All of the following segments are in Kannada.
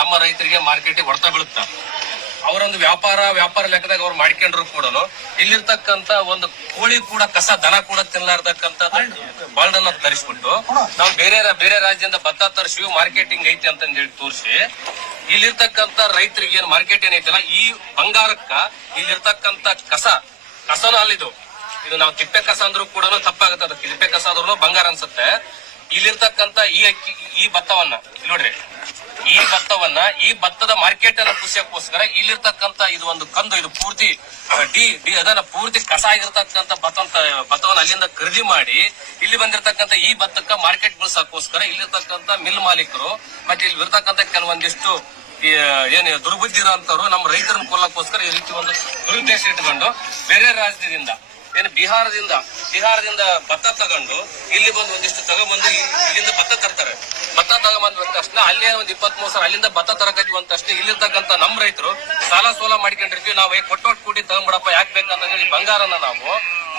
ನಮ್ಮ ರೈತರಿಗೆ ಮಾರ್ಕೆಟಿಗೆ ಹೊಡೆತ ಬೀಳುತ್ತ. ಅವರೊಂದು ವ್ಯಾಪಾರ ಲೆಕ್ಕದಾಗ ಅವ್ರು ಮಾಡ್ಕೊಂಡ್ರು ಕೂಡ ಇಲ್ಲಿರ್ತಕ್ಕಂತ ಒಂದು ಕೋಳಿ ಕೂಡ ಕಸ, ದನ ಕೂಡ ತಿನ್ನಲಾರ್ದಕ್ಕಂತ ಬಾಲ್ಡನ್ನ ತರಿಸ್ಬಿಟ್ಟು ನಾವು ಬೇರೆ ರಾಜ್ಯದಿಂದ ಭತ್ತ ತರಿಸಿ ಮಾರ್ಕೆಟಿಂಗ್ ಐತಿ ಅಂತ ಹೇಳಿ ತೋರಿಸಿ ಇಲ್ಲಿರ್ತಕ್ಕಂತ ರೈತರಿಗೆ ಏನ್ ಮಾರ್ಕೆಟ್ ಏನೈತಿಲ್ಲ, ಈ ಬಂಗಾರಕ್ಕ ಇಲ್ಲಿರ್ತಕ್ಕಂತ ಕಸನ ಅಲ್ಲಿದು. ಇದು ನಾವು ತಿಪ್ಪೆ ಕಸ ಅಂದ್ರೂ ಕೂಡ ತಪ್ಪಾಗುತ್ತೆ. ಅದಕ್ಕೆ ತಿಪ್ಪೆ ಕಸ ಆದ್ರೂ ಬಂಗಾರ ಅನ್ಸುತ್ತೆ. ಇಲ್ಲಿರ್ತಕ್ಕಂತ ಈ ಭತ್ತವನ್ನ ನೋಡ್ರಿ, ಈ ಭತ್ತದ ಮಾರ್ಕೆಟ್ ಅನ್ನ ಖುಷಿಯಕ್ಕೋಸ್ಕರ ಇಲ್ಲಿರ್ತಕ್ಕಂತ ಇದು ಒಂದು ಕಂದು, ಇದು ಪೂರ್ತಿ ಅದನ್ನ ಪೂರ್ತಿ ಕಸ ಆಗಿರ್ತಕ್ಕಂತ ಭತ್ತವನ್ನ ಅಲ್ಲಿಂದ ಖರೀದಿ ಮಾಡಿ ಇಲ್ಲಿ ಬಂದಿರತಕ್ಕಂತ ಈ ಭತ್ತಕ್ಕ ಮಾರ್ಕೆಟ್ ಬೆಳೆಸಕ್ಕೋಸ್ಕರ ಇಲ್ಲಿರ್ತಕ್ಕಂತ ಮಿಲ್ ಮಾಲೀಕರು ಮತ್ತೆ ಇಲ್ಲಿ ಇರ್ತಕ್ಕಂತ ಕೆಲವೊಂದಿಷ್ಟು ಏನ್ ದುರ್ಬುದ್ಧಿ ಇರೋಂತವ್ರು ನಮ್ಮ ರೈತರನ್ನ ಕೊಲ್ಲಕ್ಕೋಸ್ಕರ ಈ ರೀತಿ ಒಂದು ದುರುದ್ದೇಶ ಇಟ್ಕೊಂಡು ಬೇರೆ ರಾಜ್ಯದಿಂದ ಏನು ಬಿಹಾರದಿಂದ ಭತ್ತ ತಗೊಂಡು ಇಲ್ಲಿ ಬಂದು ಒಂದಿಷ್ಟು ತಗೊಂಡ್ಬಂದು ಇಲ್ಲಿಂದ ಭತ್ತ ತರ್ತಾರೆ. ಭತ್ತ ತಗೊಂಬಂದ ತಕ್ಷಣ ಅಲ್ಲೇ ಒಂದು 23 ಸಾವಿರ ಅಲ್ಲಿಂದ ಭತ್ತ ತರಕತ್ತಿ ಬಂದ ತಕ್ಷಣ ಇಲ್ಲಿರ್ತಕ್ಕಂಥ ನಮ್ಮ ರೈತರು ಸಾಲ ಸೋಲ ಮಾಡ್ಕೊಂಡಿರ್ತೀವಿ. ನಾವು ಕೊಟ್ಟೋಟ್ ಕೂಡಿ ತಗೊಂಡ್ಬಿಡಪ್ಪ ಯಾಕೆ ಬೇಕಂತ ಹೇಳಿ ಬಂಗಾರನ ನಾವು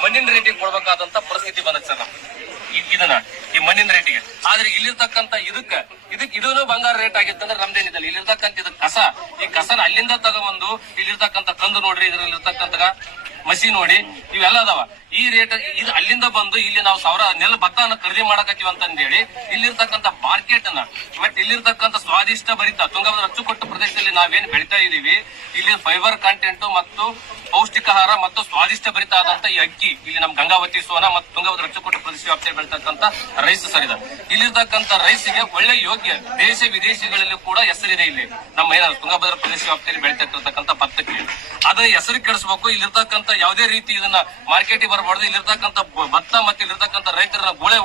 ಮಣ್ಣಿನ ರೇಟಿಗೆ ಕೊಡ್ಬೇಕಾದಂತ ಪರಿಸ್ಥಿತಿ ಬಂದೈತೆ ಸರ್. ಈ ಮಣ್ಣಿನ ರೇಟಿಗೆ ಆದ್ರೆ ಇಲ್ಲಿರ್ತಕ್ಕಂಥ ಇದೂ ಬಂಗಾರ ರೇಟ್ ಆಗಿತ್ತಂದ್ರೆ ನಮ್ದೇನಿದೆ. ಇಲ್ಲಿರ್ತಕ್ಕಂಥ ಇದು ಈ ಕಸನ ಅಲ್ಲಿಂದ ತಗೊಂಡ್ಬಂದು ಇಲ್ಲಿರ್ತಕ್ಕಂಥ ಕಂದು ನೋಡ್ರಿ, ಇದ್ರಲ್ಲಿರ್ತಕ್ಕಂಥ ಮಸಿ ನೋಡಿ, ಇವೆಲ್ಲ ಅದಾವ. ಈ ರೇಟ್ ಇದು ಅಲ್ಲಿಂದ ಬಂದು ಇಲ್ಲಿ ನಾವು ನೆಲ ಭತ್ತನ ಖರೀದಿ ಮಾಡಕತ್ತೀವಿ ಅಂತಂದೇಳಿ ಇಲ್ಲಿರ್ತಕ್ಕಂಥ ಮಾರ್ಕೆಟ್ ಅನ್ನ ಮತ್ತೆ ಇಲ್ಲಿರ್ತಕ್ಕಂಥ ಸ್ವಾದಿಷ್ಟ ಭರಿತ ತುಂಗಭದ್ರಾ ಅಚ್ಚುಕಟ್ಟು ಪ್ರದೇಶದಲ್ಲಿ ನಾವೇನ್ ಬೆಳಿತಾ ಇದೀವಿ, ಇಲ್ಲಿ ಫೈಬರ್ ಕಂಟೆಂಟ್ ಮತ್ತು ಪೌಷ್ಟಿಕಾಹಾರ ಮತ್ತು ಸ್ವಾದಿಷ್ಟ ಭರಿತ ಆದಂತ ಈ ಅಕ್ಕಿ ಇಲ್ಲಿ ನಮ್ ಗಂಗಾವತಿ, ಸೋನಾ ಮತ್ತು ತುಂಗಭದ್ರಾ ಅಚ್ಚುಕಟ್ಟು ಪ್ರದೇಶ ವ್ಯಾಪ್ತಿಯಲ್ಲಿ ಬೆಳೀತಕ್ಕಂಥ ರೈಸ್ ಸರ್. ಇಲ್ಲಿರ್ತಕ್ಕಂಥ ರೈಸ್ಗೆ ಒಳ್ಳೆ ಯೋಗ್ಯ ದೇಶ ವಿದೇಶಗಳಲ್ಲಿ ಕೂಡ ಹೆಸರಿದೆ. ಇಲ್ಲಿ ನಮ್ಮ ತುಂಗಭದ್ರಾ ಪ್ರದೇಶ ವ್ಯಾಪ್ತಿಯಲ್ಲಿ ಬೆಳೀತಕ್ಕಂಥ ಭತ್ತಕ್ಕೆ ಅದ ಹೆಸರು ಕೆಡಿಸಬೇಕು. ಇಲ್ಲಿರ್ತಕ್ಕಂಥ ಯಾವುದೇ ರೀತಿ ಇದನ್ನ ಮಾರ್ಕೆಟಿಗೆ ಬರಬಾರ್ದು. ಇಲ್ಲಿರ್ತಕ್ಕಂಥ ಭತ್ತ ಮತ್ತೆ ಇಲ್ಲಿರ್ತಕ್ಕಂಥ ರೈತರ ಗೋಳೆ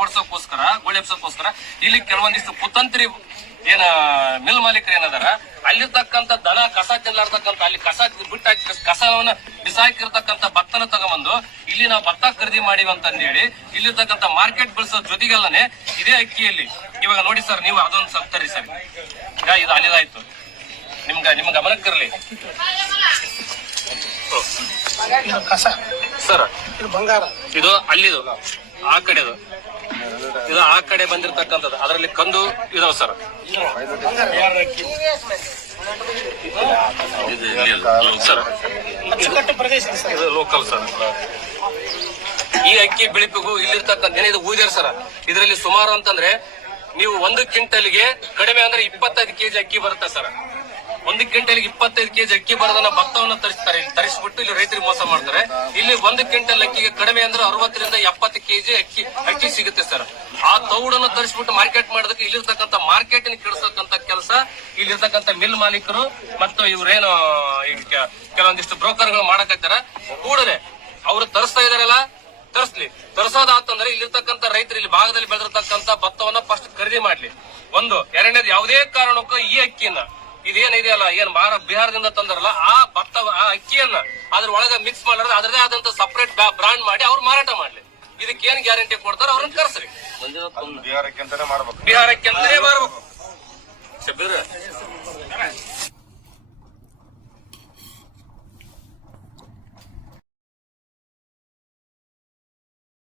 ಎಬ್ಸಕ್ಕೋಸ್ಕರ ಇಲ್ಲಿ ಕೆಲವೊಂದಿಷ್ಟು ಕುತಂತ್ರಿ ಮಿಲ್ ಮಾಲೀಕರು ಏನದಾರ ಅಲ್ಲಿರ್ತಕ್ಕಂಥ ದನ ಕಸ ತಿನ್ನಲಾರ್ತಕ್ಕಂಥ ಅಲ್ಲಿ ಕಸ ಬಿಟ್ಟಾಕಿ ಕಸವನ್ನ ಬಿಸಾಕಿರ್ತಕ್ಕಂಥ ಭತ್ತನ ತಗೊಂಬಂದು ಇಲ್ಲಿ ನಾವು ಭತ್ತ ಖರೀದಿ ಮಾಡಿವಿ ಅಂತಂದೇಳಿ ಇಲ್ಲಿರ್ತಕ್ಕಂಥ ಮಾರ್ಕೆಟ್ ಬೆಳೆಸೋ ಜೊತೆಗೆಲ್ಲನೆ ಇದೇ ಅಕ್ಕಿಯಲ್ಲಿ ಇವಾಗ ನೋಡಿ ಸರ್, ನೀವು ಅದೊಂದು ಸ್ವಲ್ಪ ತರ್ರಿ ಸರ್. ಇದು ಅಲ್ಲಿದಾಯ್ತು, ನಿಮ್ಮ ಗಮನಕ್ಕಿರಲಿ ಸರ್. ಇದು ಬಂಗಾರ, ಇದು ಅಲ್ಲಿದು ಆ ಕಡೆದು, ಇದು ಆ ಕಡೆ ಬಂದಿರತಕ್ಕಂಥದ್ದು. ಅದರಲ್ಲಿ ಕಂದು ಇದಾವ ಸರ್. ಇದು ಲೋಕಲ್ ಸರ್. ಈ ಅಕ್ಕಿ ಬೆಳಿಪಿಗೂ ಇಲ್ಲಿರ್ತಕ್ಕಂಥ ಇದು ಊದಿರ್ ಸರ್. ಇದರಲ್ಲಿ ಸುಮಾರು ಅಂತಂದ್ರೆ ನೀವು 1 ಕ್ವಿಂಟಲ್ಗೆ ಕಡಿಮೆ ಅಂದ್ರೆ 25 ಕೆಜಿ ಅಕ್ಕಿ ಬರುತ್ತೆ ಸರ್. 1 ಕ್ವಿಂಟಲ್ಗೆ 25 ಕೆಜಿ ಅಕ್ಕಿ ಬರೋದನ್ನ ಭತ್ತವನ್ನ ತರಿಸ್ಬಿಟ್ಟು ಇಲ್ಲಿ ರೈತರಿಗೆ ಮೋಸ ಮಾಡ್ತಾರೆ. ಇಲ್ಲಿ 1 ಕ್ವಿಂಟಲ್ ಅಕ್ಕಿಗೆ ಕಡಿಮೆ ಅಂದ್ರೆ 60 ರಿಂದ 70 ಕೆಜಿ ಅಕ್ಕಿ ಸಿಗುತ್ತೆ ಸರ್. ಆ ತೌಡನ್ನು ತರಿಸ್ಬಿಟ್ಟು ಮಾರ್ಕೆಟ್ ಮಾಡೋದಕ್ಕೆ ಇಲ್ಲಿರ್ತಕ್ಕಂಥ ಮಾರ್ಕೆಟ್ ಕೆಡಿಸತಕ್ಕಂಥ ಕೆಲಸ ಇಲ್ಲಿರ್ತಕ್ಕಂಥ ಮಿಲ್ ಮಾಲೀಕರು ಮತ್ತು ಇವ್ರೇನು ಕೆಲವೊಂದಿಷ್ಟು ಬ್ರೋಕರ್ಗಳು ಮಾಡಕತ್ತಾರ. ಕೂಡಲೇ ಅವರು ತರಿಸ್ತಾ ಇದಾರಲ್ಲ, ತರಿಸೋದಾತಂದ್ರೆ ಇಲ್ಲಿರ್ತಕ್ಕಂಥ ರೈತರು ಇಲ್ಲಿ ಭಾಗದಲ್ಲಿ ಬೆಳೆದಿರ್ತಕ್ಕಂಥ ಭತ್ತವನ್ನ ಫಸ್ಟ್ ಖರೀದಿ ಮಾಡ್ಲಿ. ಎರಡನೇದು ಯಾವುದೇ ಕಾರಣಕ್ಕೂ ಈ ಅಕ್ಕಿಯನ್ನ ಇದೇನಿದೆಯಲ್ಲ ಬಿಹಾರದಿಂದ ತಂದಾರಲ್ಲ ಆ ಅಕ್ಕಿಯನ್ನ ಅದ್ರ ಒಳಗೆ ಮಿಕ್ಸ್ ಮಾಡಿದ್ರೆ ಅದರದೇ ಆದಂತ ಸಪರೇಟ್ ಬ್ರಾಂಡ್ ಮಾಡಿ ಅವ್ರು ಮಾರಾಟ ಮಾಡ್ಲಿ. ಇದಕ್ಕೆ ಏನ್ ಗ್ಯಾರಂಟಿ ಕೊಡ್ತಾರ ಅವ್ರನ್ನ ಕರ್ಸ್ರಿ. ಬಿಹಾರಕ್ಕೆ ಅಂತಾನೆ ಮಾಡ್ಬೇಕು.